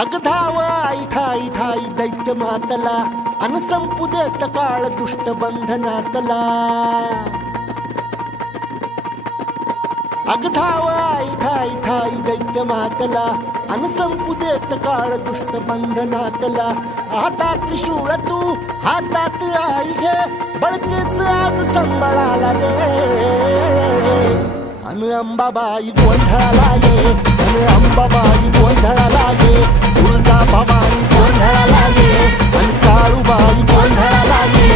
अग धाव आई ठाई ठाई दैत्य मातला अन संपू देत काळ दुष्ट बंधनातला। अग धाव आई ठाई ठाई दैत्य मातला अन संपू देत काळ दुष्ट बंधनातला। हातात त्रिशूळ तू हातात आई घे बळतेच आज संबळाला दे। अन अंबाबाई गोंधळाला ये अन अंबाबाई गोंधळाला ये तुळजा भवानी गोंधळाला ये अन काळूबाई गोंधळाला ये।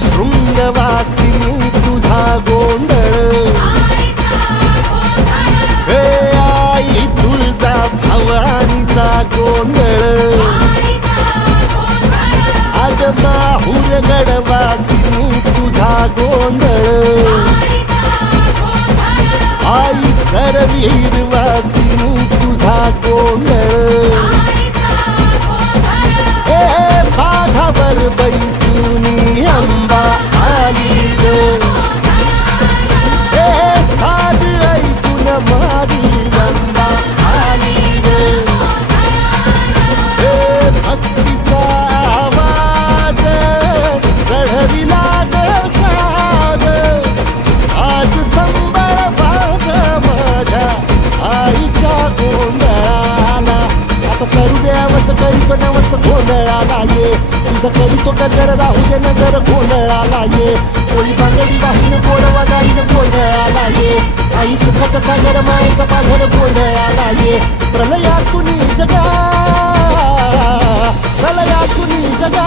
शृंगवासिनी तुझा गोंधळ हे आई तुळजा भवानीचा गोंधळ। अग माहूर गडवासिनी तुझा गोंधळ आई करवीर वासिनी तुझा गोंधळ। हे बाघावर बैसुनी अंबा आली ग हे साध ऐकून मारी अंबा आली ग। हे भक्तीचा आवाज चढविला ग साज आज संबळ बाज माझ्या आईच्या गोंधळाला। आता सरुदेवस करीतो नवस गोंधळाला ये तुझं करीतो गजर राहू दे नजर गोंधळाला ये। चोळी बांगडी वाहीन गोडवा गाईन गोंधळाला ये आई सुखाचा सागर मायेचा पाझर गोंधळाला ये। प्रलयातुनी जगा प्रलयातुनी जगा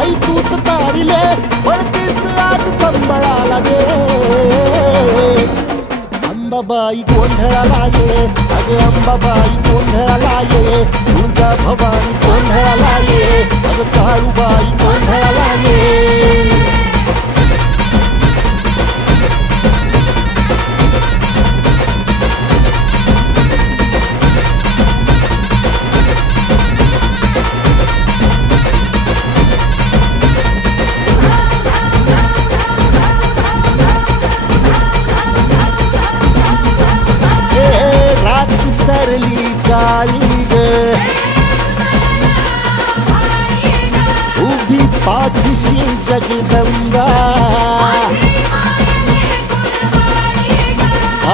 आई तूच तारिले वळतीच आज संबळाला दे। अंबाबाई गोंधळाला ये अग अंबाबाई गोंधळाला ये तुळजा भवानी गोंधळाला ये अग काळूबाई गोंधळाला ये। सरली काळी ग उभी पाठीशी जगदंबा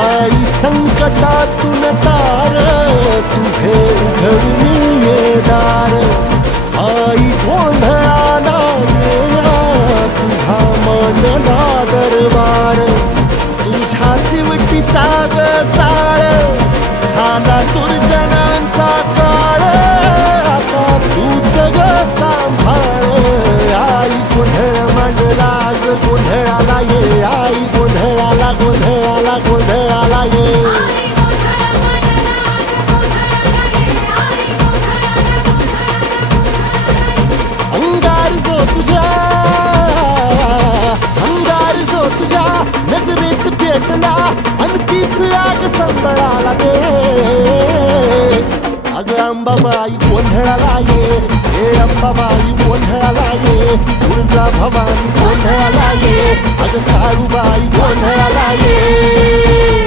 आई संकटातून तार तुझे उघडून ये दार। आई गोंधळाला ये तुझा मनला दरबार तुझ्या दिवटीचा ग चाळ झाला दुर्जनांचा काळ आता तूच ग सांभाळ। आई गोंधळ मांडला आज गोंधळाला ये आई गोंधळाला गोंधळाला गोंधळाला ये। अंगार जो तुझ्या नजरेत पेटला अन तीच आग संबळाला दे। अग अंबाबाई गोंधळाला ये हे अंबाबाई गोंधळाला ये तुळजा भवानी गोंधळाला ये अग काळूबाई गोंधळाला ये।